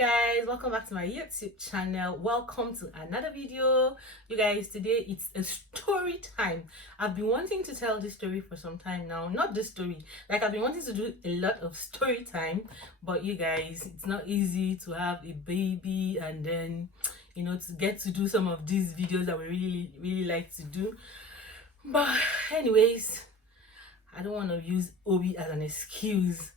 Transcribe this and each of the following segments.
Guys, welcome back to my YouTube channel. Welcome to another video. You guys, today it's a story time. I've been wanting to tell this story for some time now. Not this story, like I've been wanting to do a lot of story time, but you guys, it's not easy to have a baby and then to get to do some of these videos that we really like to do. But anyways, I don't want to use Obi as an excuse.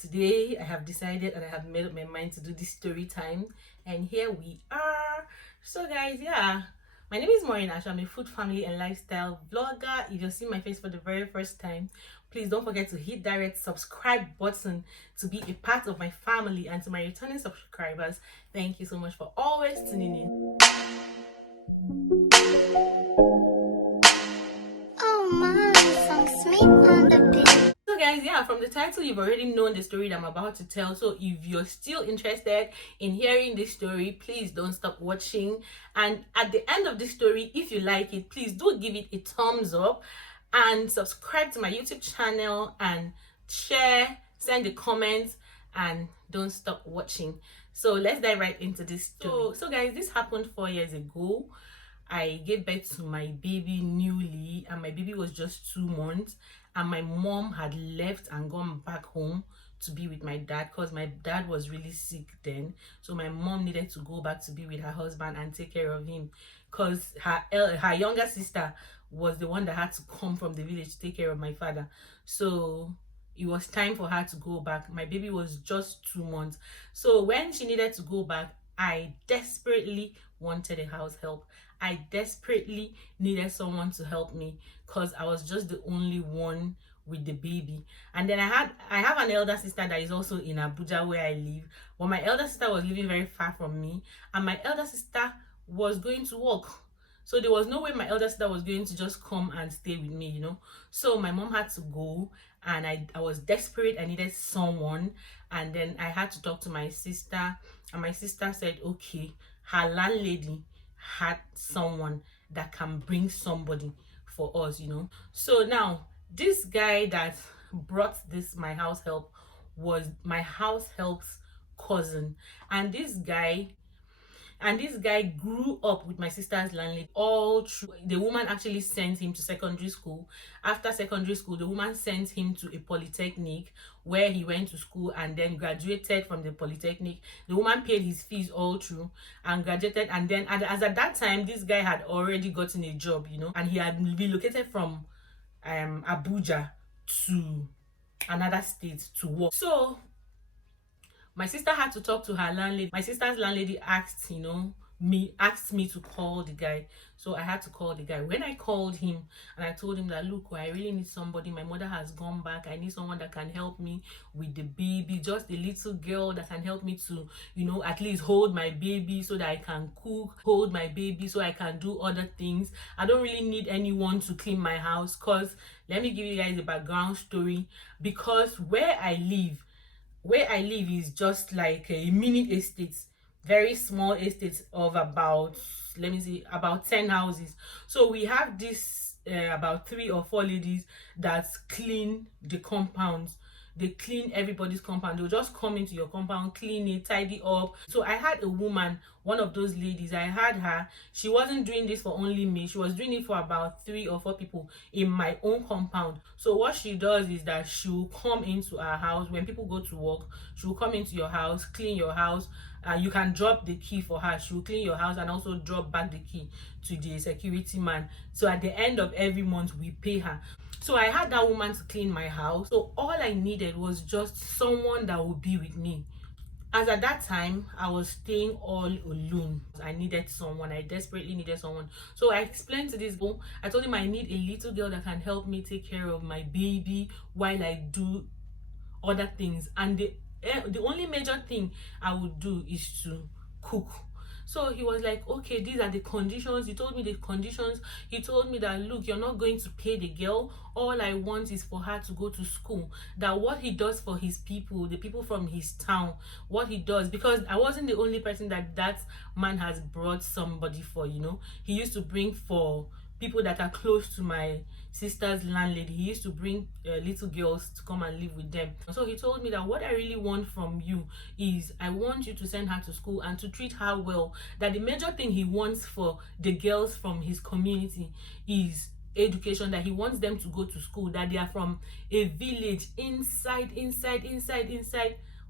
Today I have decided and I have made up my mind to do this story time, and here we are. So guys, yeah, my name is Maureen Achu. I'm a food, family and lifestyle vlogger. If you're seeing my face for the very first time, please don't forget to hit that red subscribe button to be a part of my family. And to my returning subscribers, thank you so much for always tuning in. Oh man, some sweet on the beat. So guys, yeah, from the title you've already known the story that I'm about to tell. So if you're still interested in hearing this story, please don't stop watching. And at the end of this story, if you like it, please do give it a thumbs up and subscribe to my YouTube channel and share, send a comment, and don't stop watching. So let's dive right into this story. So guys, this happened 4 years ago. I gave birth to my baby newly, and my baby was just 2 months, and my mom had left and gone back home to be with my dad because my dad was really sick then. So my mom needed to go back to be with her husband and take care of him because her younger sister was the one that had to come from the village to take care of my father. So it was time for her to go back. My baby was just 2 months. So when she needed to go back, I desperately wanted a house help. I desperately needed someone to help me because I was just the only one with the baby. And then I have an elder sister that is also in Abuja where I live, but my elder sister was living very far from me, and my elder sister was going to work. So there was no way my elder sister was going to just come and stay with me, So my mom had to go, and I was desperate. I needed someone, and then I had to talk to my sister, and my sister said, okay, her landlady had someone that can bring somebody for us, So now this guy that brought my house help was my house help's cousin, and this guy grew up with my sister's landlady all through. The woman actually sent him to secondary school. After secondary school, the woman sent him to a polytechnic where he went to school and then graduated from the polytechnic. The woman paid his fees all through and graduated. And then as at that time, this guy had already gotten a job, and he had relocated from Abuja to another state to work. So my sister had to talk to her landlady. My sister's landlady asked me to call the guy. So I had to call the guy. When I called him and I told him that, look, I really need somebody. My mother has gone back. I need someone that can help me with the baby. Just a little girl that can help me to, at least hold my baby so that I can cook, hold my baby so I can do other things. I don't really need anyone to clean my house because let me give you guys a background story. Because where I live is just like a mini estate, very small estate of about 10 houses. So we have this about 3 or 4 ladies that clean the compounds. They clean everybody's compound. They'll just come into your compound, clean it, tidy up. So I had a woman, one of those ladies, I had her. She wasn't doing this for only me. She was doing it for about 3 or 4 people in my own compound. So what she does is that she will come into our house. When people go to work, she will come into your house, clean your house. You can drop the key for her. She will clean your house and also drop back the key to the security man. So at the end of every month, we pay her. So I had that woman to clean my house. So all I needed was just someone that would be with me. As at that time, I was staying all alone. I needed someone. I desperately needed someone. So I explained to this boy. I told him I need a little girl that can help me take care of my baby while I do other things. And the only major thing I would do is to cook. So he was like, okay, these are the conditions. He told me the conditions. He told me that, look, you're not going to pay the girl. All I want is for her to go to school. That what he does for his people, the people from his town, what he does, because I wasn't the only person that man has brought somebody for, He used to bring for people that are close to my sister's landlady. He used to bring little girls to come and live with them. So he told me that what I really want from you is I want you to send her to school and to treat her well. That the major thing he wants for the girls from his community is education, that he wants them to go to school, that they are from a village inside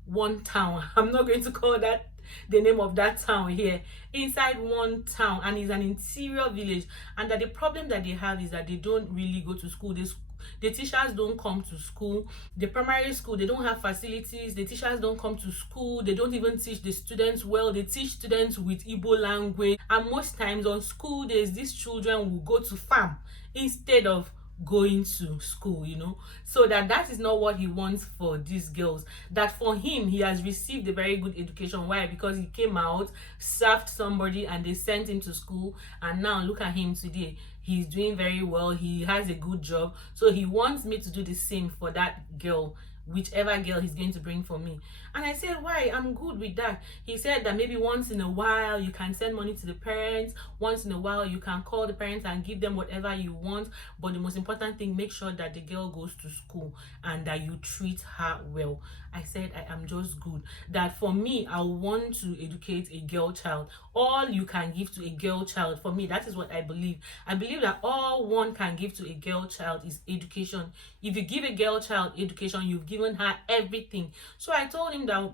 one town. I'm not going to call that the name of that town here, inside one town, and it's an interior village. And that the problem that they have is that they don't really go to school. The teachers don't come to school. The primary school, they don't have facilities. The teachers don't come to school. They don't even teach the students well. They teach students with Igbo language. And most times on school days, these children will go to farm instead of going to school, you know. So that is not what he wants for these girls. That for him, he has received a very good education. Why? Because he came out, served somebody, and they sent him to school. And now look at him today. He's doing very well. He has a good job. So he wants me to do the same for that girl, whichever girl he's going to bring for me. And I said, why? I'm good with that. He said that maybe once in a while you can send money to the parents. Once in a while you can call the parents and give them whatever you want. But the most important thing, make sure that the girl goes to school and that you treat her well. I said, I am just good. That for me, I want to educate a girl child. All you can give to a girl child, for me, that is what I believe. I believe that all one can give to a girl child is education. If you give a girl child education, you've given her everything. So I told him that,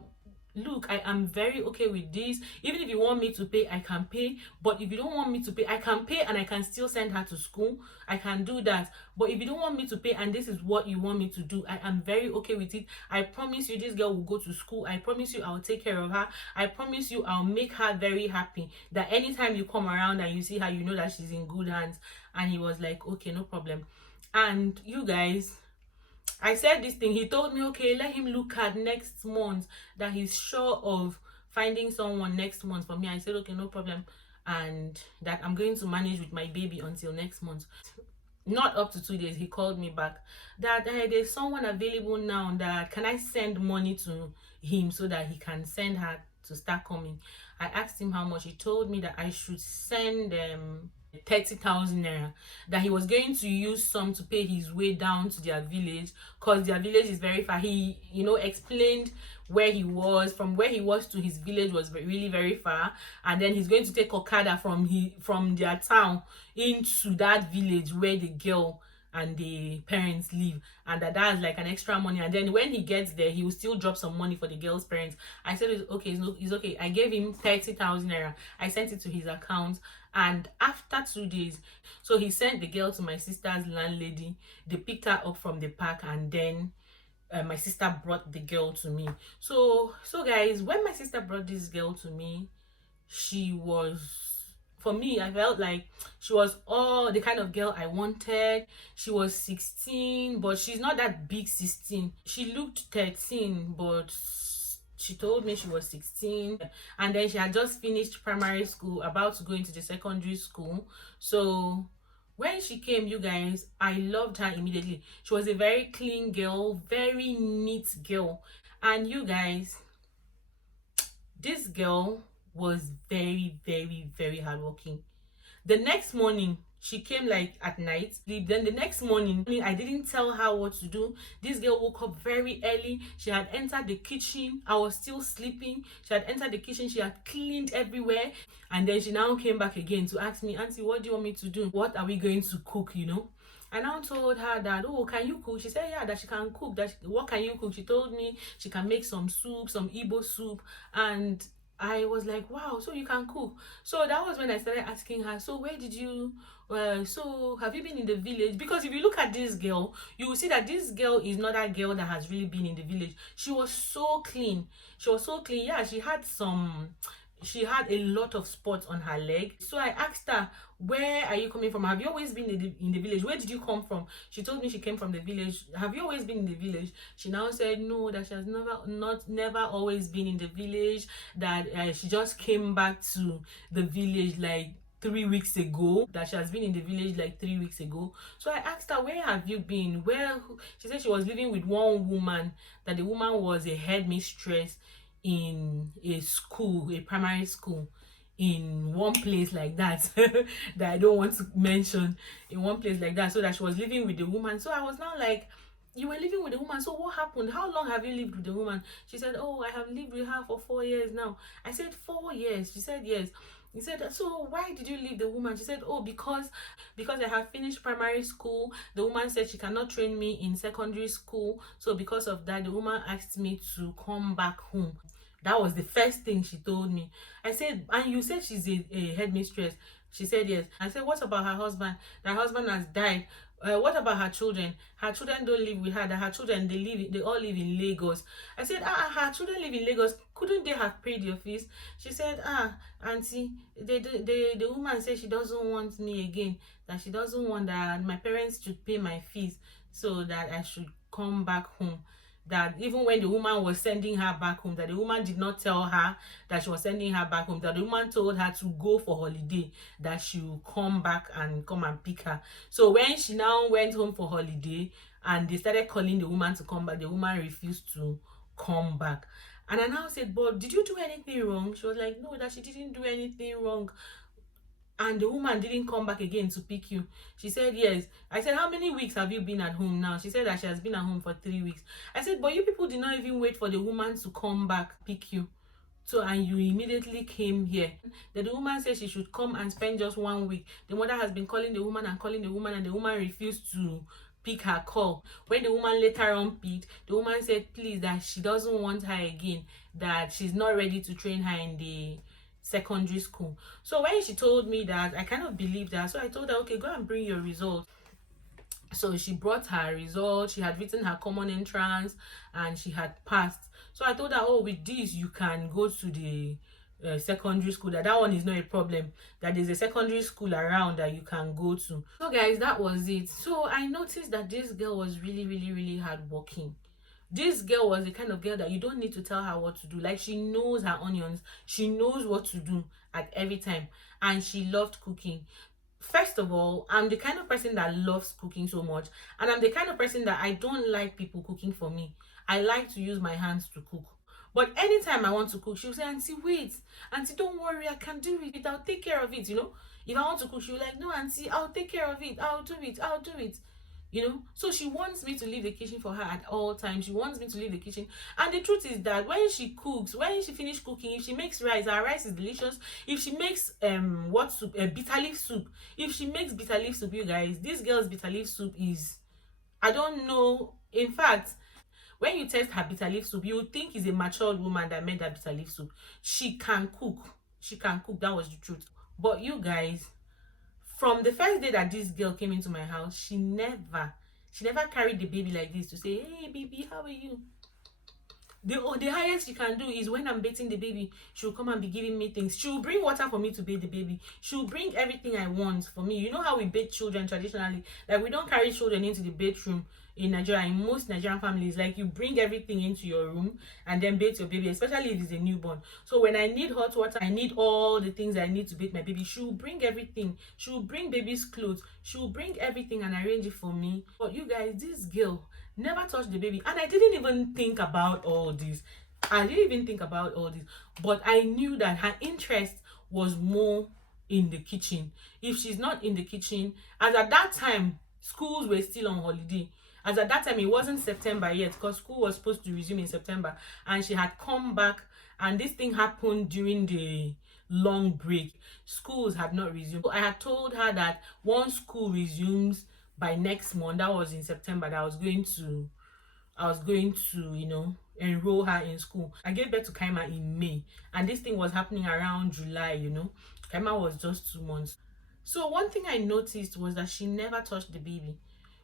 look, I am very okay with this. Even if you want me to pay, I can pay. But if you don't want me to pay, I can pay and I can still send her to school. I can do that. But if you don't want me to pay and this is what you want me to do, I am very okay with it. I promise you this girl will go to school. I promise you I'll take care of her. I promise you I'll make her very happy. That anytime you come around and you see her, you know that she's in good hands. And he was like, okay, no problem. And you guys, I said this thing. He told me, okay, let him look at next month, that he's sure of finding someone next month for me. I said, okay, no problem. And that I'm going to manage with my baby until next month. Not up to 2 days, he called me back that there's someone available now, that can I send money to him so that he can send her to start coming. I asked him how much. He told me that I should send 30,000 naira, that he was going to use some to pay his way down to their village, because their village is very far. He, you know, explained where he was, from where he was to his village was really very far, and then he's going to take Okada from their town into that village where the girl and the parents live, and that's like an extra money. And then when he gets there, he will still drop some money for the girl's parents. I said, it's okay, it's okay. I gave him 30,000 naira. I sent it to his account, and after 2 days, so he sent the girl to my sister's landlady. They picked her up from the park, and then my sister brought the girl to me. So guys, when my sister brought this girl to me, she was, for me, I felt like she was all the kind of girl I wanted. She was 16, but she's not that big 16. She looked 13, but she told me she was 16. And then she had just finished primary school, about to go into the secondary school. So when she came, you guys, I loved her immediately. She was a very clean girl, very neat girl. And you guys, this girl was very, very, very hardworking. The next morning, she came like at night. Then the next morning, I didn't tell her what to do. This girl woke up very early. She had entered the kitchen. I was still sleeping. She had entered the kitchen. She had cleaned everywhere. And then she now came back again to ask me, Auntie, what do you want me to do? What are we going to cook, you know? I now told her that, oh, can you cook? She said, yeah, that she can cook. What can you cook? She told me she can make some soup, some Igbo soup. And I was like, wow, so you can cook. So that was when I started asking her, so where did you, so have you been in the village? Because if you look at this girl, you will see that this girl is not that girl that has really been in the village. She was so clean. She was so clean. Yeah, she had a lot of spots on her leg. So I asked her, where are you coming from? Have you always been in the village? Where did you come from? She told me she came from the village. Have you always been in the village? She now said no, that she has never always been in the village, that she just came back to the village like 3 weeks ago, that she has been in the village like 3 weeks ago. So I asked her, where have you been? She said she was living with one woman, that the woman was a headmistress in a primary school in one place like that that I don't want to mention, in one place like that, so that she was living with the woman. So I was now like, you were living with the woman, so what happened? How long have you lived with the woman? She said, oh, I have lived with her for 4 years now. I said, 4 years? She said, yes. He said, so why did you leave the woman? She said, oh, because I have finished primary school. The woman said she cannot train me in secondary school, so because of that, the woman asked me to come back home. That was the first thing she told me. I said, and you said she's a headmistress? She said, yes. I said, what about her husband? Her husband has died. What about her children? Her children don't live with her. That her children, they all live in Lagos. I said, her children live in Lagos. Couldn't they have paid your fees? She said, auntie, the woman said she doesn't want me again. That she doesn't want that my parents should pay my fees, so that I should come back home. That even when the woman was sending her back home, that the woman did not tell her that she was sending her back home, that the woman told her to go for holiday, that she will come back and come and pick her. So when she now went home for holiday and they started calling the woman to come back, the woman refused to come back. And I now said, but did you do anything wrong? She was like, no, that she didn't do anything wrong. And the woman didn't come back again to pick you. She said, yes. I said, how many weeks have you been at home now? She said that she has been at home for 3 weeks. I said, but you people did not even wait for the woman to come back, pick you. So, and you immediately came here. Then the woman said she should come and spend just 1 week. The mother has been calling the woman, and the woman refused to pick her call. When the woman later on picked, the woman said, please, that she doesn't want her again, that she's not ready to train her in the secondary school. So when she told me that, I kind of believed her. So I told her, okay, go and bring your results. So she brought her results. She had written her common entrance and she had passed. So I told her, oh, with this you can go to the secondary school. That one is not a problem, that there's a secondary school around that you can go to. So guys, that was it. So I noticed that this girl was really, really, really hardworking. This girl was the kind of girl that you don't need to tell her what to do. Like, she knows her onions, she knows what to do at every time, and she loved cooking. First of all, I'm the kind of person that loves cooking so much, and I'm the kind of person that I don't like people cooking for me. I like to use my hands to cook. But anytime I want to cook, she'll say, auntie, wait, auntie, don't worry, I can do it, I'll take care of it. If I want to cook, she'll like, no, auntie, I'll take care of it, I'll do it. So she wants me to leave the kitchen for her at all times. She wants me to leave the kitchen. And the truth is that when she cooks, when she finishes cooking, if she makes rice, her rice is delicious. If she makes what soup, bitter leaf soup, if she makes bitter leaf soup, you guys, this girl's bitter leaf soup is, I don't know, in fact, when you taste her bitter leaf soup, you would think it's a matured woman that made that bitter leaf soup. She can cook. That was the truth. But you guys, from the first day that this girl came into my house, she never carried the baby like this to say, hey baby, how are you? The highest she can do is when I'm bathing the baby, she'll come and be giving me things. She'll bring water for me to bathe the baby. She'll bring everything I want for me. You know how we bathe children traditionally? Like, we don't carry children into the bedroom in Nigeria. In most Nigerian families, like, you bring everything into your room and then bathe your baby, especially if it's a newborn. So when I need hot water, I need all the things I need to bathe my baby, she'll bring everything. She'll bring baby's clothes. She'll bring everything and arrange it for me. But you guys, this girl never touched the baby, and I didn't even think about all this. But I knew that her interest was more in the kitchen. If she's not in the kitchen, as at that time schools were still on holiday, as at that time it wasn't September yet, because school was supposed to resume in September, and she had come back, and this thing happened during the long break. Schools had not resumed. So I had told her that once school resumes by next month, that was in September, that I was going to enroll her in school. I gave birth to Kaima in May, and this thing was happening around July. Kaima was just 2 months. So one thing I noticed was that she never touched the baby.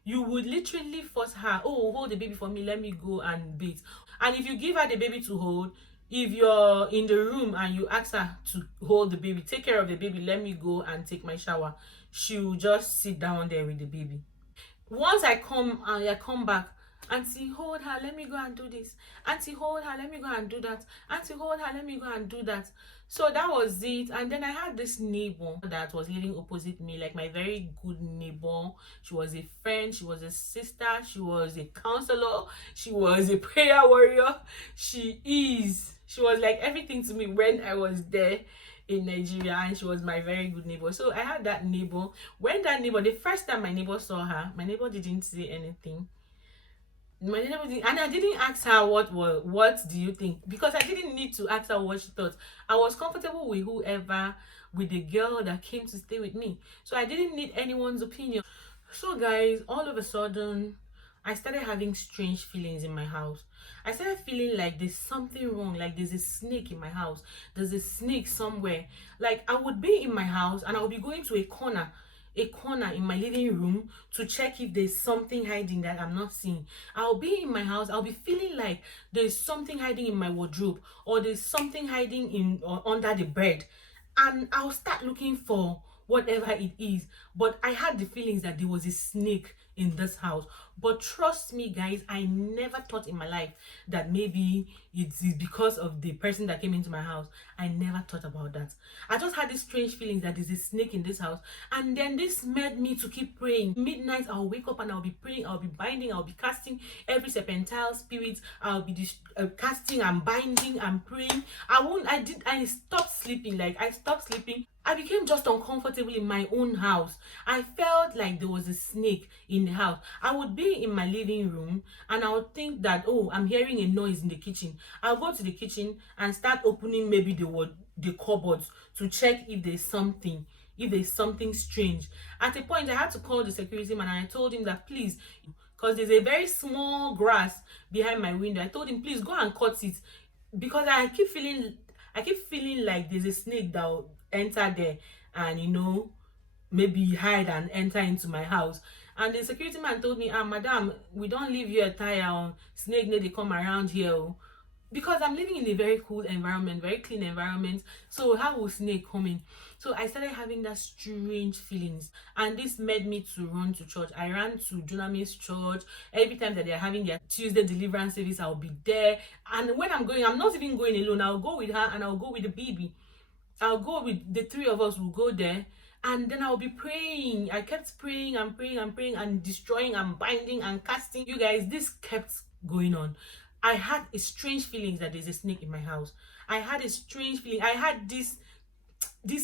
You would literally force her, oh, hold the baby for me, let me go and bathe. And if you give her the baby to hold, if you're in the room and you ask her to hold the baby, take care of the baby, let me go and take my shower, she'll just sit down there with the baby. Once I come back, auntie, hold her, let me go and do this. Auntie, hold her, let me go and do that. Auntie, hold her, let me go and do that. So that was it. And then I had this neighbor that was living opposite me, like my very good neighbor. She was a friend, she was a sister, she was a counselor, she was a prayer warrior. She was like everything to me when I was there in Nigeria, and she was my very good neighbor. So I had that neighbor. When that neighbor, the first time my neighbor saw her, my neighbor didn't say anything. My neighbor didn't, and I didn't ask her what do you think, because I didn't need to ask her what she thought. I was comfortable with whoever, with the girl that came to stay with me. So I didn't need anyone's opinion. So guys, all of a sudden, I started having strange feelings in my house. I started feeling like there's something wrong, like there's a snake in my house. There's a snake somewhere. Like I would be in my house and I would be going to a corner in my living room to check if there's something hiding that I'm not seeing. I'll be in my house, I'll be feeling like there's something hiding in my wardrobe, or there's something hiding in or under the bed, and I'll start looking for whatever it is. But I had the feelings that there was a snake in this house. But trust me, guys, I never thought in my life that maybe it is because of the person that came into my house. I never thought about that. I just had this strange feeling that there's a snake in this house. And then this made me to keep praying. Midnight, I'll wake up and I'll be praying, I'll be binding, I'll be casting every serpentine spirit. I'll be casting and binding and praying. I stopped sleeping. Like, I stopped sleeping. I became just uncomfortable in my own house. I felt like there was a snake in the house. I would be in my living room and I would think that, oh, I'm hearing a noise in the kitchen. I'll go to the kitchen and start opening maybe the cupboards to check if there's something strange. At a point, I had to call the security man and I told him that, please, because there's a very small grass behind my window. I told him, please go and cut it, because I keep feeling like there's a snake that will enter there and maybe hide and enter into my house. And the security man told me, madam, we don't leave here tire, snake no dey come around here, because I'm living in a very cool environment, very clean environment. So how will snake come in? So I started having that strange feelings, and this made me to run to church. I ran to Dunamis church. Every time that they're having their Tuesday deliverance service, I'll be there. And when I'm going, I'm not even going alone. I'll go with her and I'll go with the baby. I'll go with the three of us. Will go there, and then I'll be praying. I kept praying and praying and praying and destroying and binding and casting. You guys, this kept going on. I had a strange feeling that there's a snake in my house. I had a strange feeling. I had these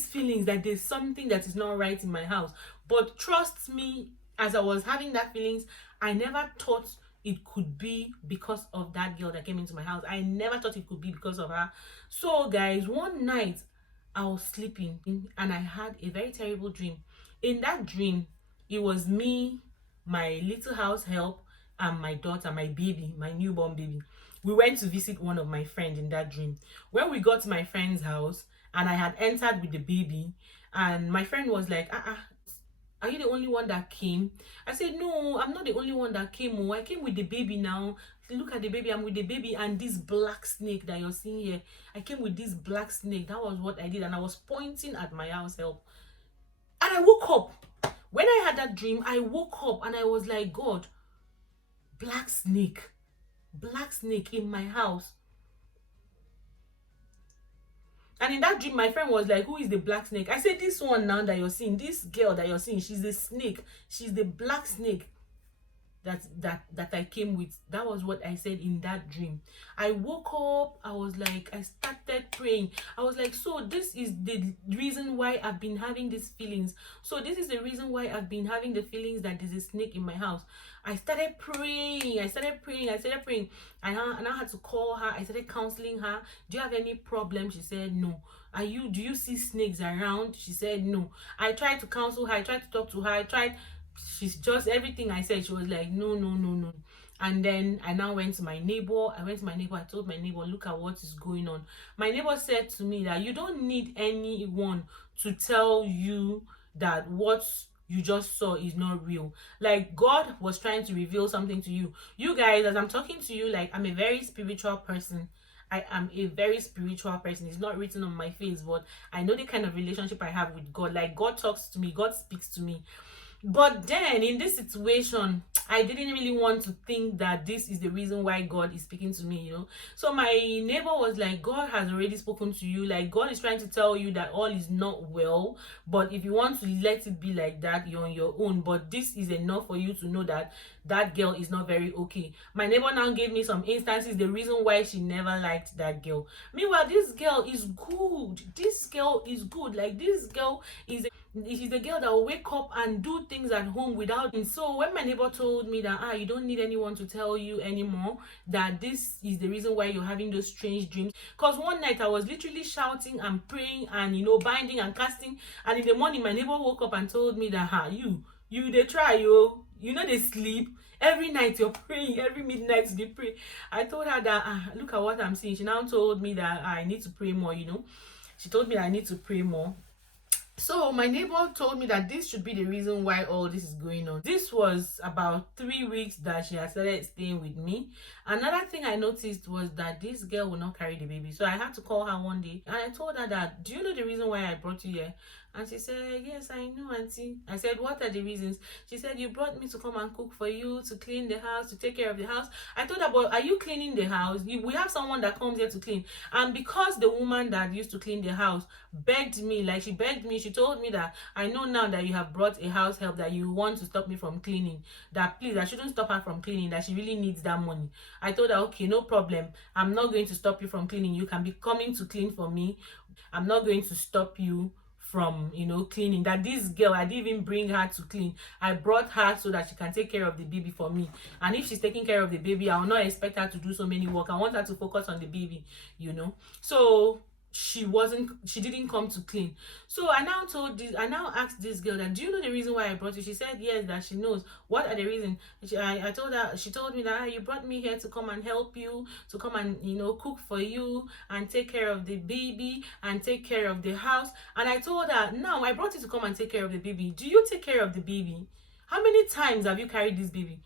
feelings that there's something that is not right in my house. But trust me, as I was having that feelings, I never thought it could be because of that girl that came into my house. I never thought it could be because of her. So guys, one night I was sleeping and I had a very terrible dream. In that dream, it was me, my little house help, and my daughter, my baby, my newborn baby. We went to visit one of my friends in that dream. When we got to my friend's house and I had entered with the baby, and my friend was like, are you the only one that came? I said, no, I'm not the only one that came. Oh, I came with the baby now. Look at the baby. I'm with the baby and this black snake that you're seeing here. I came with this black snake. That was what I did. And I was pointing at my house help. And I woke up. When I had that dream, I woke up and I was like, God, black snake in my house. And in that dream, my friend was like, who is the black snake? I said, this one now that you're seeing, this girl that you're seeing, she's the snake. She's the black snake that I came with. That was what I said in that dream. I woke up, I was like, I started praying. I was like, so this is the reason why I've been having these feelings. So this is the reason why I've been having the feelings that there's a snake in my house. I started praying. I now had to call her. I started counseling her. Do you have any problem? She said no. Do you see snakes around? She said no. I tried to counsel her. I tried to talk to her. She's just, everything I said, she was like, no. And then I now went to my neighbor. I told my neighbor, look at what is going on. My neighbor said to me that you don't need anyone to tell you that what you just saw is not real. Like, God was trying to reveal something to you. You guys, as I'm talking to you, like, I'm a very spiritual person. I am a very spiritual person. It's not written on my face, but I know the kind of relationship I have with God. Like, God talks to me, God speaks to me. But then in this situation, I didn't really want to think that this is the reason why God is speaking to me, So my neighbor was like, God has already spoken to you. Like, God is trying to tell you that all is not well. But if you want to let it be like that, you're on your own. But this is enough for you to know that that girl is not very okay. My neighbor now gave me some instances, the reason why she never liked that girl. Meanwhile, this girl is good. This girl is good. Like, this girl she's the girl that will wake up and do things at home without. And so when my neighbor told me that you don't need anyone to tell you anymore that this is the reason why you're having those strange dreams, because one night I was literally shouting and praying and binding and casting, and in the morning my neighbor woke up and told me that they try, they sleep every night, you're praying every midnight, they pray. I told her that look at what I'm seeing. She now told me that I need to pray more. She told me that I need to pray more. So my neighbor told me that this should be the reason why all this is going on. This was about 3 weeks that she had started staying with me. Another thing I noticed was that this girl will not carry the baby. So I had to call her one day and I told her that, do you know the reason why I brought you here? And she said, yes, I know, auntie. I said, what are the reasons? She said, you brought me to come and cook for you, to clean the house, to take care of the house. I told her, but are you cleaning the house? We have someone that comes here to clean. And because the woman that used to clean the house begged me, she told me that I know now that you have brought a house help, that you want to stop me from cleaning, that please, I shouldn't stop her from cleaning, that she really needs that money. I told her, okay, no problem. I'm not going to stop you from cleaning. You can be coming to clean for me. I'm not going to stop you from cleaning. That this girl, I didn't even bring her to clean. I brought her so that she can take care of the baby for me. And if she's taking care of the baby, I will not expect her to do so many work. I want her to focus on the baby. So she didn't come to clean. So I now asked this girl that, do you know the reason why I brought you? She said yes, that she knows. What are the reasons? I told her. She told me that you brought me here to come and help you, to come and cook for you and take care of the baby and take care of the house. And I told her, now I brought you to come and take care of the baby. Do you take care of the baby? How many times have you carried this baby?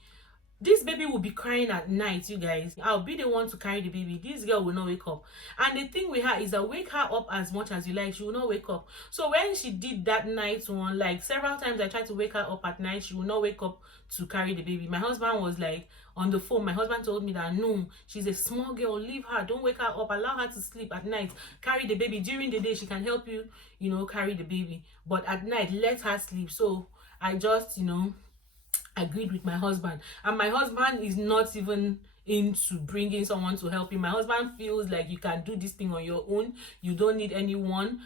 This baby will be crying at night, you guys. I'll be the one to carry the baby. This girl will not wake up. And the thing with her is that wake her up as much as you like, she will not wake up. So when she did that night one, like several times I tried to wake her up at night, she will not wake up to carry the baby. My husband was like on the phone. My husband told me that no, she's a small girl, leave her, don't wake her up, allow her to sleep at night, carry the baby. During the day she can help you, carry the baby, but at night let her sleep. So I just agreed with my husband, and my husband is not even into bringing someone to help him. My husband feels like you can do this thing on your own, you don't need anyone.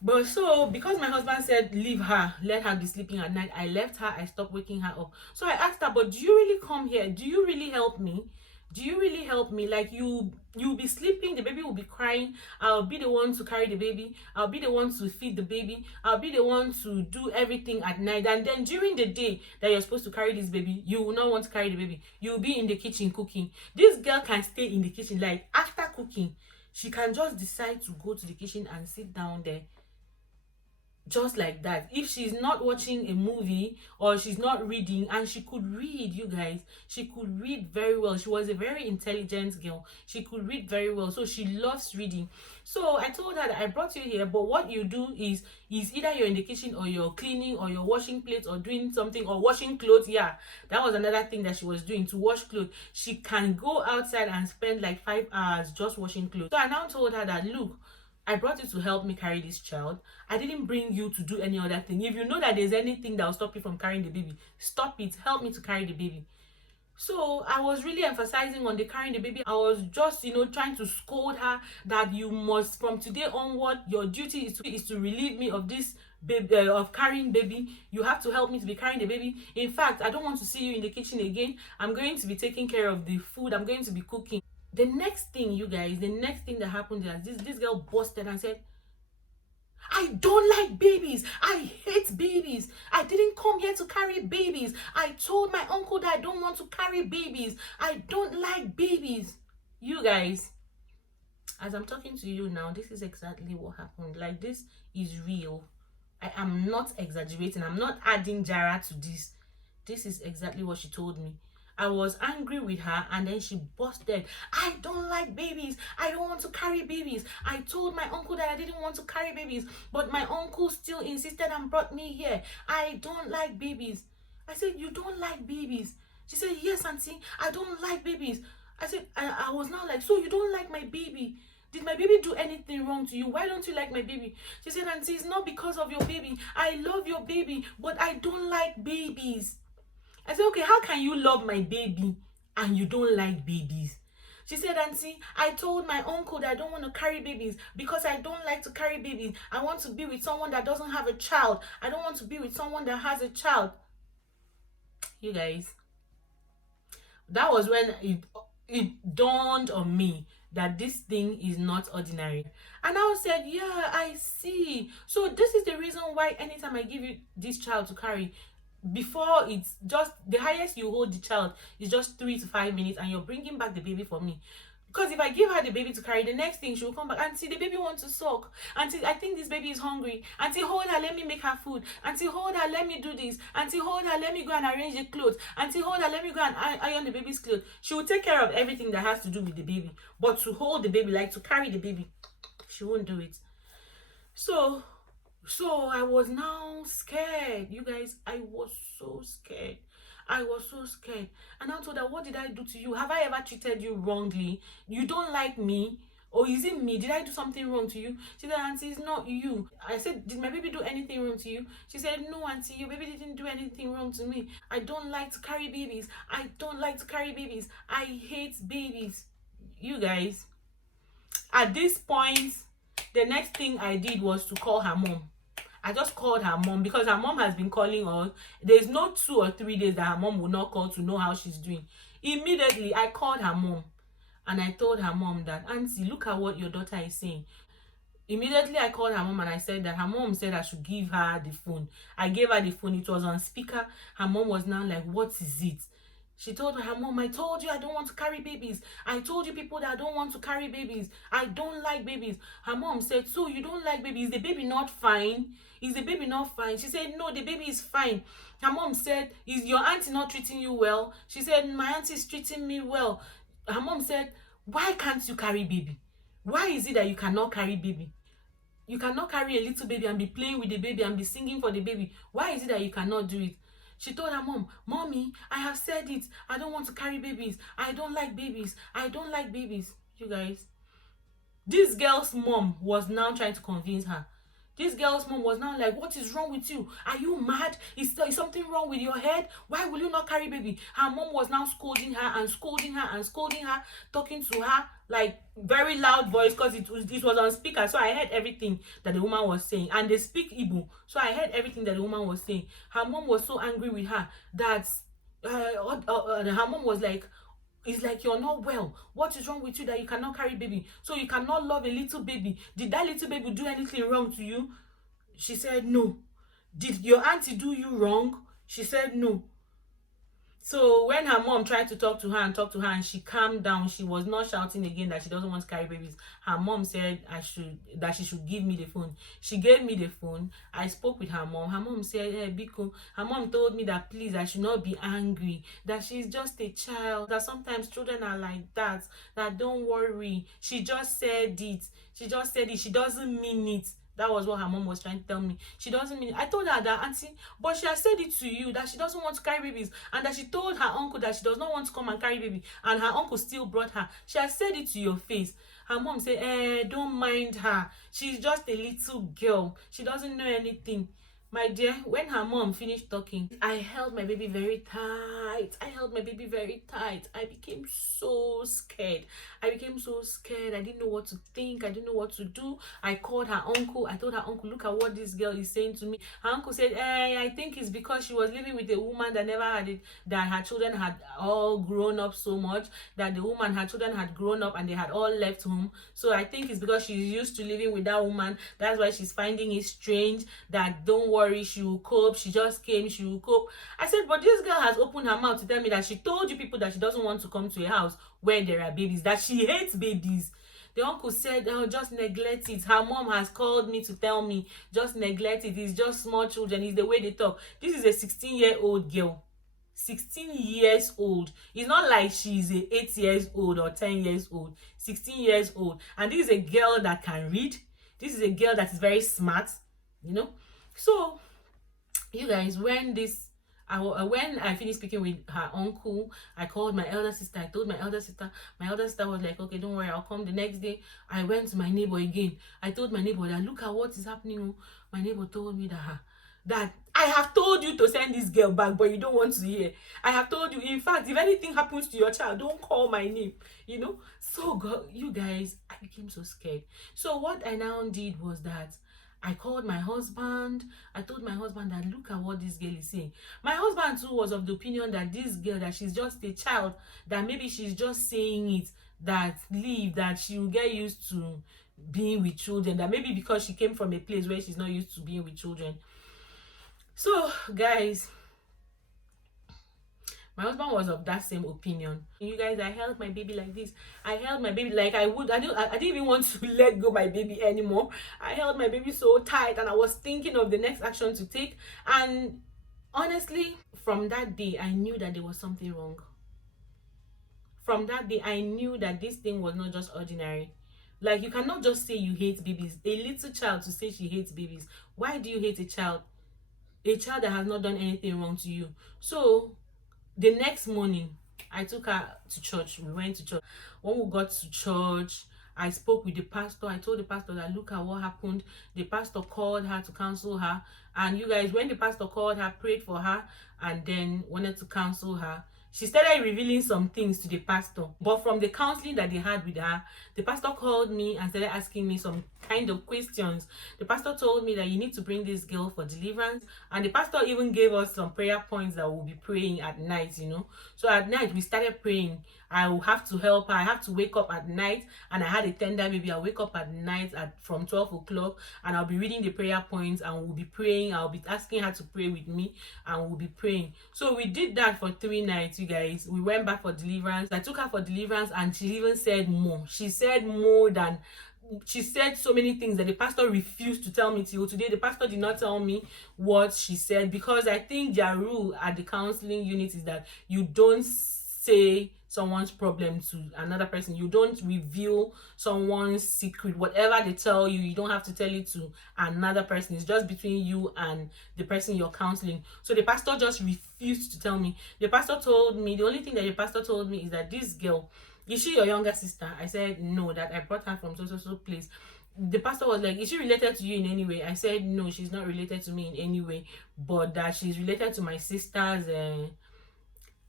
But so because my husband said leave her, let her be sleeping at night, I left her. I stopped waking her up. So I asked her, but do you really come here? Do you really help me? Do you really help me? Like, you'll be sleeping, the baby will be crying, I'll be the one to carry the baby, I'll be the one to feed the baby, I'll be the one to do everything at night. And then during the day that you're supposed to carry this baby, you will not want to carry the baby. You'll be in the kitchen cooking. This girl can stay in the kitchen. Like, after cooking, she can just decide to go to the kitchen and sit down there just like that. If she's not watching a movie or she's not reading, and she could read, you guys, she could read very well. She was a very intelligent girl. She could read very well, so she loves reading. So I told her that I brought you here, but what you do is either you're in the kitchen or you're cleaning or you're washing plates or doing something or washing clothes. Yeah, that was another thing that she was doing, to wash clothes. She can go outside and spend like 5 hours just washing clothes. So I now told her that, look, I brought you to help me carry this child. I didn't bring you to do any other thing. If you know that there's anything that will stop you from carrying the baby, stop it. Help me to carry the baby. So I was really emphasizing on the carrying the baby. I was just, trying to scold her that you must, from today onward, your duty is to relieve me of this baby, of carrying baby. You have to help me to be carrying the baby. In fact, I don't want to see you in the kitchen again. I'm going to be taking care of the food. I'm going to be cooking. The next thing, you guys, that happened is this girl busted and said, I don't like babies. I hate babies. I didn't come here to carry babies. I told my uncle that I don't want to carry babies. I don't like babies. You guys, as I'm talking to you now, this is exactly what happened. Like, this is real. I am not exaggerating. I'm not adding Jara to this. This is exactly what she told me. I was angry with her, and then she busted. I don't like babies. I don't want to carry babies. I told my uncle that I didn't want to carry babies, but my uncle still insisted and brought me here. I don't like babies. I said, you don't like babies? She said, yes, auntie, I don't like babies. I said, I was now like, so you don't like my baby? Did my baby do anything wrong to you? Why don't you like my baby? She said, auntie, it's not because of your baby. I love your baby, but I don't like babies. I said, okay, how can you love my baby and you don't like babies? She said, Auntie, I told my uncle that I don't want to carry babies because I don't like to carry babies. I want to be with someone that doesn't have a child. I don't want to be with someone that has a child. You guys, that was when it dawned on me that this thing is not ordinary. And I said, yeah, I see. So this is the reason why anytime I give you this child to carry, before it's just the highest you hold the child is just 3 to 5 minutes, and you're bringing back the baby for me. Because if I give her the baby to carry, the next thing she'll come back, Auntie, the baby wants to suck. Auntie, I think this baby is hungry. Auntie, hold her, let me make her food. Auntie, hold her, let me do this. Auntie, hold her, let me go and arrange the clothes. Auntie, hold her, let me go and iron the baby's clothes. She will take care of everything that has to do with the baby. But to hold the baby, like to carry the baby, she won't do it. So I was now scared. You guys, I was so scared. I was so scared. And I told her, what did I do to you? Have I ever treated you wrongly? You don't like me? Or is it me? Did I do something wrong to you? She said, Auntie, it's not you. I said, did my baby do anything wrong to you? She said, no, Auntie, your baby didn't do anything wrong to me. I don't like to carry babies. I don't like to carry babies. I hate babies. You guys, at this point, the next thing I did was to call her mom. I just called her mom because her mom has been calling us. There's no 2 or 3 days that her mom will not call to know how she's doing. Immediately, I called her mom and I told her mom that, Auntie, look at what your daughter is saying. Immediately, I called her mom and I said that her mom said I should give her the phone. I gave her the phone. It was on speaker. Her mom was now like, what is it? She told her mom, I told you I don't want to carry babies. I told you people that I don't want to carry babies. I don't like babies. Her mom said, so you don't like babies? Is the baby not fine? Is the baby not fine? She said, no, the baby is fine. Her mom said, is your auntie not treating you well? She said, my auntie is treating me well. Her mom said, why can't you carry baby? Why is it that you cannot carry baby? You cannot carry a little baby and be playing with the baby and be singing for the baby. Why is it that you cannot do it? She told her mom, Mommy, I have said it. I don't want to carry babies. I don't like babies. I don't like babies. You guys, this girl's mom was now trying to convince her. This girl's mom was now like, what is wrong with you? Are you mad? Is something wrong with your head? Why will you not carry baby? Her mom was now scolding her and scolding her and scolding her, talking to her like very loud voice because it was on speaker. So I heard everything that the woman was saying. And they speak Igbo. So I heard everything that the woman was saying. Her mom was so angry with her that her mom was like, it's like you're not well. What is wrong with you that you cannot carry baby? So you cannot love a little baby. Did that little baby do anything wrong to you? She said no. Did your auntie do you wrong? She said no. So when her mom tried to talk to her and she calmed down, she was not shouting again that she doesn't want to carry babies. Her mom said that she should give me the phone. She gave me the phone. I spoke with her mom. Her mom said, hey, Biko. Her mom told me that please, I should not be angry, that she's just a child, that sometimes children are like that don't worry. She just said it. She just said it. She doesn't mean it. That was what her mom was trying to tell me. She doesn't mean it. I told her that, Auntie, but she has said it to you that she doesn't want to carry babies, and that she told her uncle that she does not want to come and carry baby, and her uncle still brought her. She has said it to your face. Her mom said, don't mind her. She's just a little girl. She doesn't know anything. My dear, when her mom finished talking, I held my baby very tight. I became so scared. I didn't know what to think. I didn't know what to do. I called her uncle. I told her uncle, look at what this girl is saying to me. Her uncle said, I think it's because she was living with a woman that never had it, that her children had all grown up so much, that the woman, her children had grown up and they had all left home. So I think it's because she's used to living with that woman. That's why she's finding it strange that don't worry, she will cope. She just came, she will cope. I said, but this girl has opened her mouth to tell me that she told you people that she doesn't want to come to a house where there are babies, that she hates babies. The uncle said, oh, just neglect it. Her mom has called me to tell me, just neglect it. It's just small children. It's the way they talk. This is a 16-year-old girl. 16 years old. It's not like she's a 8 years old or 10 years old. 16 years old. And this is a girl that can read. This is a girl that is very smart, you know. So you guys, when I finished speaking with her uncle, I called my elder sister. I told my elder sister. My elder sister was like, okay, don't worry, I'll come. The next day, I went to my neighbor again. I told my neighbor that, look at what is happening. My neighbor told me that that I have told you to send this girl back, but you don't want to hear. I have told you, in fact, if anything happens to your child, don't call my name, you know. So God, you guys, I became so scared. So what I now did was that I called my husband. I told my husband that look at what this girl is saying. My husband too was of the opinion that this girl, that she's just a child, that maybe she's just saying it, that leave, that she will get used to being with children, that maybe because she came from a place where she's not used to being with children. So guys, my husband was of that same opinion. You guys, I held my baby like this. I held my baby like I didn't even want to let go my baby anymore. I held my baby so tight, and I was thinking of the next action to take. And honestly, from that day, I knew that there was something wrong. From that day, I knew that this thing was not just ordinary. Like, you cannot just say you hate babies. A little child to say she hates babies. Why do you hate a child? A child that has not done anything wrong to you. So the next morning, I took her to church. We went to church. When we got to church, I spoke with the pastor. I told the pastor that look at what happened. The pastor called her to counsel her. And you guys, when the pastor called her, prayed for her, and then wanted to counsel her, she started revealing some things to the pastor. But from the counseling that they had with her, the pastor called me and started asking me some kind of questions. The pastor told me that you need to bring this girl for deliverance. And the pastor even gave us some prayer points that we'll be praying at night, you know. So at night, we started praying. I will have to help her. I have to wake up at night. And I had a tender baby. I'll wake up at night from 12 o'clock. And I'll be reading the prayer points. And we'll be praying. I'll be asking her to pray with me. And we'll be praying. So we did that for 3 nights, you guys. We went back for deliverance. I took her for deliverance. And she even said more. She said more than... She said so many things that the pastor refused to tell me till today. The pastor did not tell me what she said, because I think their rule at the counseling unit is that you don't say someone's problem to another person. You don't reveal someone's secret. Whatever they tell you, you don't have to tell it to another person. It's just between you and the person you're counseling. So the pastor just refused to tell me. The pastor told me, the only thing that the pastor told me is that this girl, is she your younger sister? I said no, that I brought her from so place. The pastor was like, is she related to you in any way? I said no, she's not related to me in any way, but that she's related to my sister's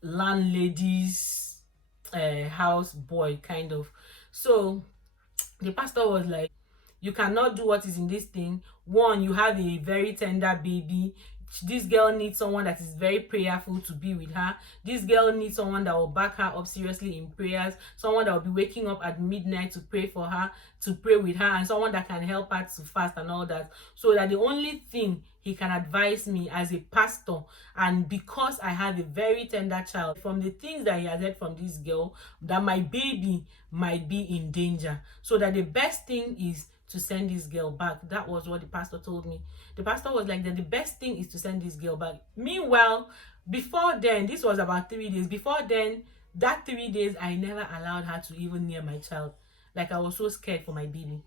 landlady's house boy, kind of. So the pastor was like, you cannot do what is in this thing. One, you have a very tender baby. This girl needs someone that is very prayerful to be with her. This girl needs someone that will back her up seriously in prayers, someone that will be waking up at midnight to pray for her, to pray with her, and someone that can help her to fast and all that. So that the only thing he can advise me as a pastor, and because I have a very tender child, from the things that he has heard from this girl, that my baby might be in danger, so that the best thing is to send this girl back. That was what the pastor told me. The pastor was like that the best thing is to send this girl back. Meanwhile, before then, this was about 3 days. Before then, that 3 days, I never allowed her to even near my child. Like, I was so scared for my baby,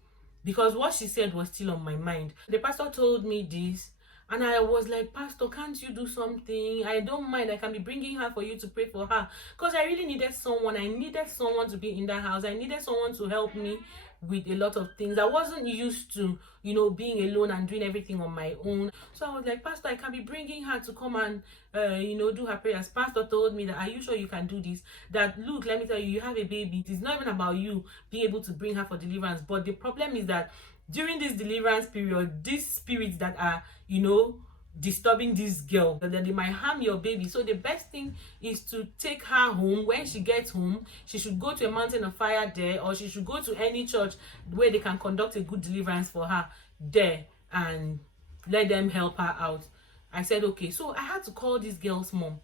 because what she said was still on my mind. The pastor told me this, and I was like, Pastor, can't you do something? I don't mind. I can be bringing her for you to pray for her. Because I really needed someone. I needed someone to be in that house. I needed someone to help me with a lot of things. I wasn't used to, you know, being alone and doing everything on my own. So I was like, Pastor, I can be bringing her to come and, you know, do her prayers. Pastor told me that, are you sure you can do this? That, look, let me tell you, you have a baby. It's not even about you being able to bring her for deliverance. But the problem is that during this deliverance period, these spirits that are, you know, disturbing this girl, that they might harm your baby. So the best thing is to take her home. When she gets home, she should go to a mountain of fire there, or she should go to any church where they can conduct a good deliverance for her there, and let them help her out. I said okay. So I had to call this girl's mom.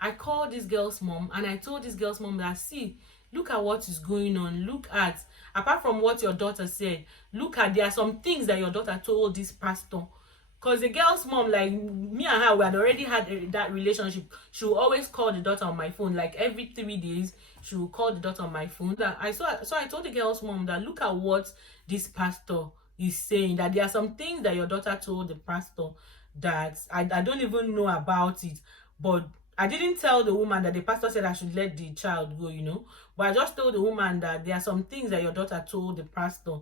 I called this girl's mom, and I told this girl's mom that, see, look at what is going on. Look at, apart from what your daughter said, look at, there are some things that your daughter told this pastor. Because the girl's mom, like me and her, we had already had that relationship. She will always call the daughter on my phone. Like every 3 days, she will call the daughter on my phone. So I told the girl's mom that, look at what this pastor is saying. That there are some things that your daughter told the pastor that I don't even know about it. But I didn't tell the woman that the pastor said I should let the child go, you know. But I just told the woman that there are some things that your daughter told the pastor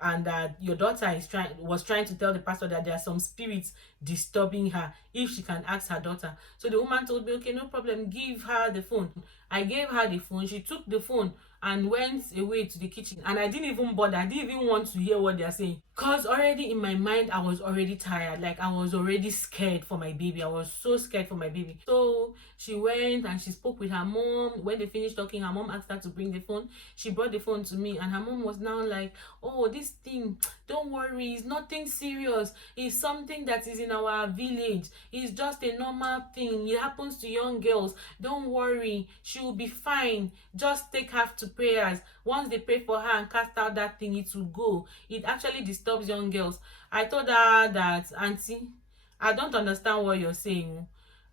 and that your daughter was trying to tell the pastor that there are some spirits disturbing her, if she can ask her daughter. So the woman told me, okay, no problem, give her the phone. I gave her the phone. She took the phone and went away to the kitchen, and I didn't even bother. I didn't even want to hear what they're saying, because already in my mind I was already tired. Like, I was already scared for my baby. I was so scared for my baby. So she went and she spoke with her mom. When they finished talking, her mom asked her to bring the phone. She brought the phone to me, and her mom was now like, oh, this thing, don't worry, it's nothing serious, it's something that is in our village, it's just a normal thing, it happens to young girls, don't worry, she will be fine, just take her to prayers. Once they pray for her and cast out that thing, it will go. It actually disturbs young girls. I told her that, auntie, I don't understand what you're saying.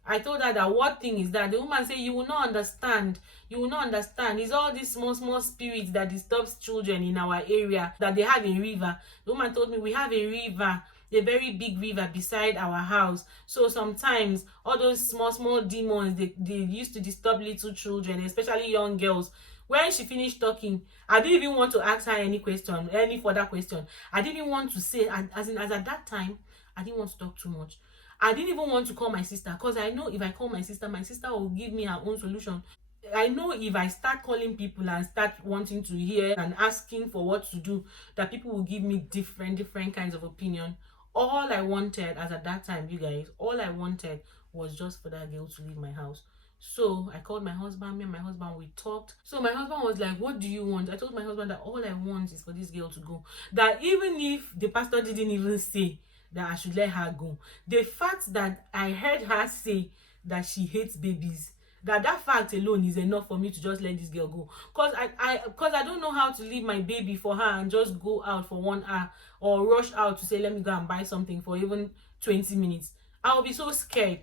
I told her that, what thing is that? The woman said, you will not understand. You will not understand. It's all these small, small spirits that disturbs children in our area, that they have a river. The woman told me, we have a river, a very big river beside our house. So sometimes all those small, small demons, they used to disturb little children, especially young girls. When she finished talking, I didn't even want to ask her any question, any further question. I didn't even want to say, as at that time, I didn't want to talk too much. I didn't even want to call my sister, because I know if I call my sister will give me her own solution. I know if I start calling people and start wanting to hear and asking for what to do, that people will give me different kinds of opinion. All I wanted, as at that time, you guys, all I wanted was just for that girl to leave my house. So I called my husband. Me and my husband, we talked. So my husband was like, what do you want? I told my husband that all I want is for this girl to go. That even if the pastor didn't even say that I should let her go, the fact that I heard her say that she hates babies, that fact alone is enough for me to just let this girl go. Because I don't know how to leave my baby for her and just go out for 1 hour, or rush out to say, let me go and buy something for even 20 minutes. I'll be so scared.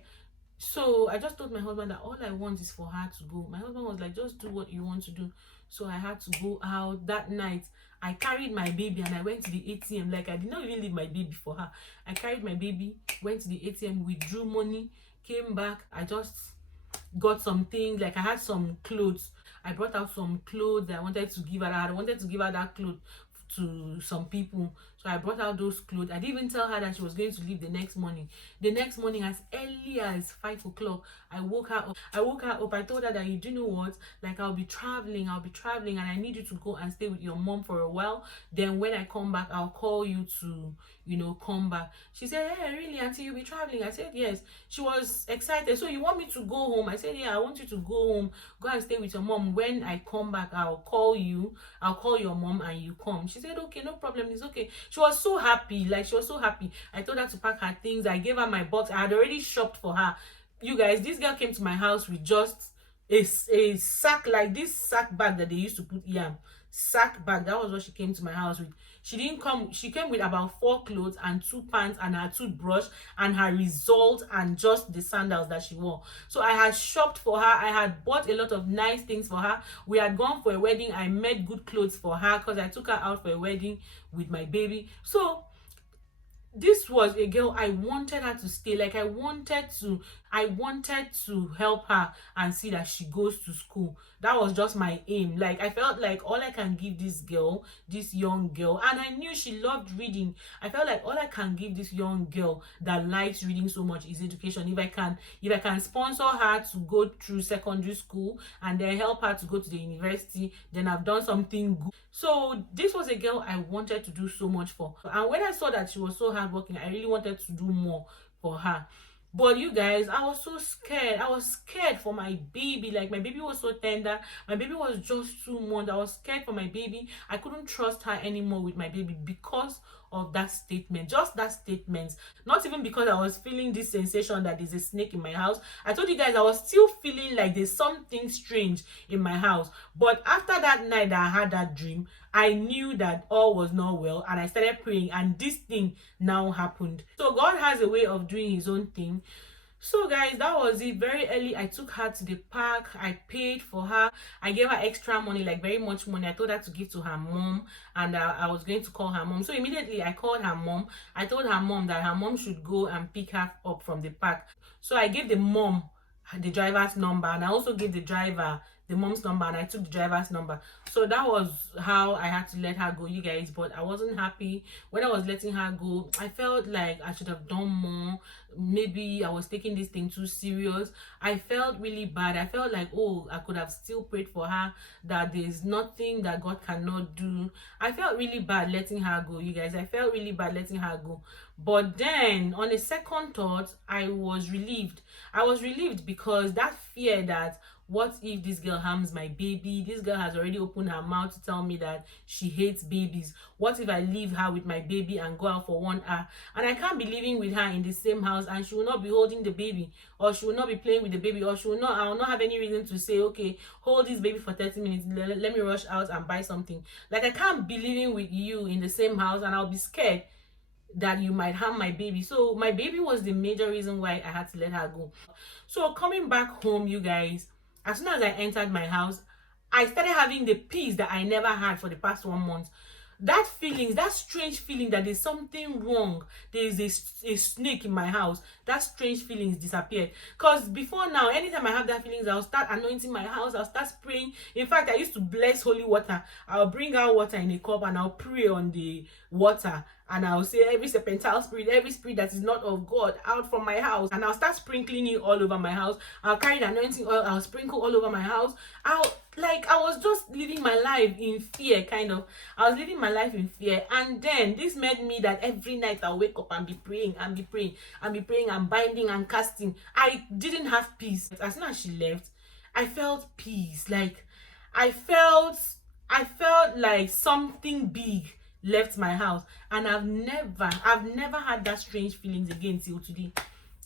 So I just told my husband that all I want is for her to go. My husband was like, just do what you want to do. So I had to go out that night. I carried my baby and I went to the ATM. Like, I did not even leave my baby for her. I carried my baby, went to the ATM, withdrew money, came back. I just got some things. Like, I had some clothes. I brought out some clothes that I wanted to give her. I wanted to give her that clothes to some people. So I brought out those clothes. I didn't even tell her that she was going to leave the next morning. The next morning, as early as 5 o'clock, I woke her up. I told her that, you do know what? Like, I'll be traveling, and I need you to go and stay with your mom for a while. Then when I come back, I'll call you to, come back. She said, hey, really, auntie, you'll be traveling? I said, yes. She was excited. So you want me to go home? I said, yeah, I want you to go home. Go and stay with your mom. When I come back, I'll call you. I'll call your mom and you come. She said, okay, no problem. It's okay. She was so happy. Like, she was so happy. I told her to pack her things. I gave her my box. I had already shopped for her. You guys, this girl came to my house with just a sack, like this sack bag that they used to put yam. Sack bag. That was what she came to my house with. She came with about 4 clothes and 2 pants and her toothbrush and her result and just the sandals that she wore. So I had shopped for her. I had bought a lot of nice things for her. We had gone for a wedding. I made good clothes for her because I took her out for a wedding with my baby. So this was a girl, I wanted her to stay. Like, I wanted to help her and see that she goes to school. That was just my aim. Like, I felt like all I can give this girl, this young girl, and I knew she loved reading. I felt like all I can give this young girl that likes reading so much is education. If I can sponsor her to go through secondary school and then help her to go to the university, then I've done something good. So this was a girl I wanted to do so much for. And when I saw that she was so hardworking, I really wanted to do more for her. But you guys, I was so scared. I was scared for my baby. Like, my baby was so tender. My baby was just 2 months. I was scared for my baby. I couldn't trust her anymore with my baby because of that statement. Just that statement. Not even because I was feeling this sensation that there's a snake in my house. I told you guys I was still feeling like there's something strange in my house. But after that night that I had that dream, I knew that all was not well, and I started praying, and this thing now happened. So God has a way of doing his own thing. So guys, that was it. Very early, I took her to the park. I paid for her. I gave her extra money, like very much money. I told her to give to her mom, and I was going to call her mom. So immediately I called her mom. I told her mom that her mom should go and pick her up from the park. So I gave the mom the driver's number, and I also gave the driver the mom's number and I took the driver's number. So that was how I had to let her go, you guys. But I wasn't happy when I was letting her go. I felt like I should have done more. Maybe I was taking this thing too serious. I felt really bad. I felt like, oh, I could have still prayed for her, that there's nothing that God cannot do. I felt really bad letting her go, you guys. I felt really bad letting her go. But then on a second thought, I was relieved. I was relieved because that fear that what if this girl harms my baby? This girl has already opened her mouth to tell me that she hates babies. What if I leave her with my baby and go out for 1 hour? And I can't be living with her in the same house and she will not be holding the baby, or she will not be playing with the baby, or I will not have any reason to say, okay, hold this baby for 30 minutes. Let me rush out and buy something. Like, I can't be living with you in the same house and I'll be scared that you might harm my baby. So my baby was the major reason why I had to let her go. So coming back home, you guys, as soon as I entered my house, I started having the peace that I never had for the past 1 month. That feeling, that strange feeling that there's something wrong, there's a snake in my house, that strange feelings disappeared. Because before now, anytime I have that feelings, I'll start anointing my house, I'll start spraying. In fact, I used to bless holy water. I'll bring out water in a cup and I'll pray on the water, and I'll say every serpentine spirit, every spirit that is not of God, out from my house, and I'll start sprinkling it all over my house. I'll carry the anointing oil, I'll sprinkle all over my house. I was just living my life in fear, kind of. I was living my life in fear, and then this made me that every night I'll wake up and be praying and be praying and be praying and binding and casting. I didn't have peace. As soon as she left, I felt peace. Like, I felt like something big left my house, and I've never had that strange feelings again till today.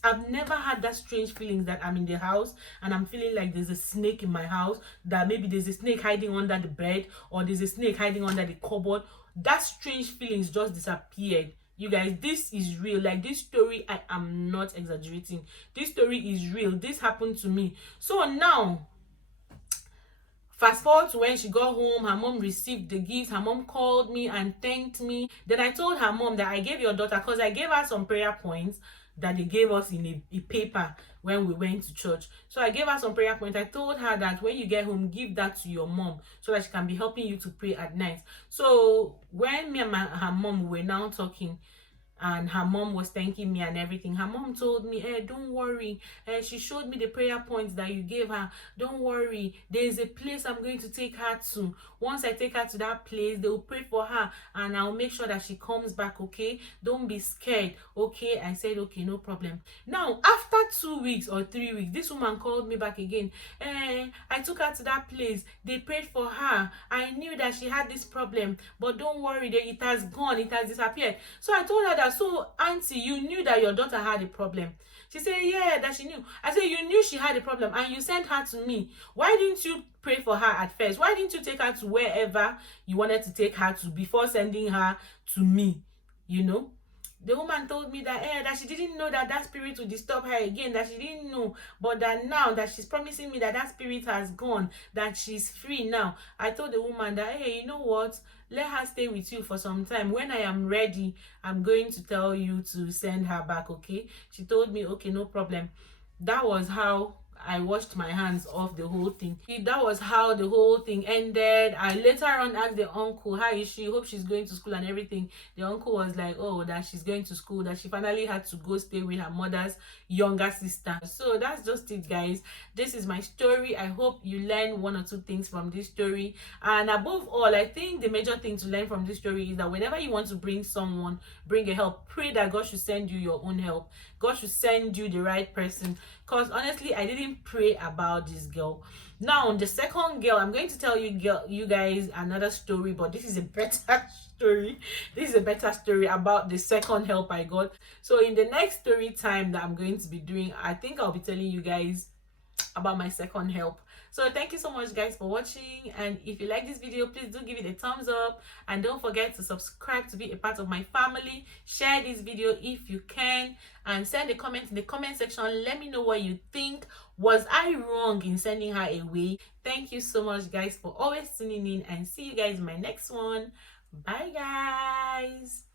I've never had that strange feelings that I'm in the house and I'm feeling like there's a snake in my house, that maybe there's a snake hiding under the bed, or there's a snake hiding under the cupboard. That strange feelings just disappeared. You guys, this is real. Like, this story, I am not exaggerating. This story is real. This happened to me. So now, fast forward to when she got home, her mom received the gifts. Her mom called me and thanked me. Then I told her mom that I gave your daughter, because I gave her some prayer points that they gave us in a paper when we went to church. So I gave her some prayer points. I told her that when you get home, give that to your mom so that she can be helping you to pray at night. So when me and her mom were now talking, and her mom was thanking me and everything, her mom told me, don't worry, she showed me the prayer points that you gave her. Don't worry, there's a place I'm going to take her to. Once I take her to that place, they will pray for her and I'll make sure that she comes back, okay? Don't be scared, okay? I said, okay, no problem. Now, after 2 weeks or 3 weeks, this woman called me back again. I took her to that place, they prayed for her. I knew that she had this problem, but don't worry, it has gone, it has disappeared. So I told her that, so auntie, you knew that your daughter had a problem? She said, yeah, that she knew. I said, you knew she had a problem and you sent her to me. Why didn't you pray for her at first? Why didn't you take her to wherever you wanted to take her to before sending her to me? You know? The woman told me that that she didn't know that spirit would disturb her again, that she didn't know, but that now that she's promising me that spirit has gone, that she's free now. I told the woman that, hey, you know what, let her stay with you for some time. When I am ready, I'm going to tell you to send her back, okay? She told me, okay, no problem. That was how I washed my hands off the whole thing. That was how the whole thing ended. I later on asked the uncle, how is she? Hope she's going to school and everything. The uncle was like, oh, that she's going to school, that she finally had to go stay with her mother's younger sister. So that's just it, guys. This is my story. I hope you learn 1 or 2 things from this story. And above all, I think the major thing to learn from this story is that whenever you want to bring a help, pray that God should send you your own help. God should send you the right person. Because honestly, I didn't pray about this girl. Now, on the second girl, I'm going to tell you guys another story, but this is a better story. This is a better story about the second help I got. So in the next story time that I'm going to be doing, I think I'll be telling you guys about my second help. So thank you so much, guys, for watching, and if you like this video, please do give it a thumbs up, and don't forget to subscribe to be a part of my family. Share this video if you can, and send a comment in the comment section. Let me know what you think. Was I wrong in sending her away? Thank you so much, guys, for always tuning in, and see you guys in my next one. Bye, guys.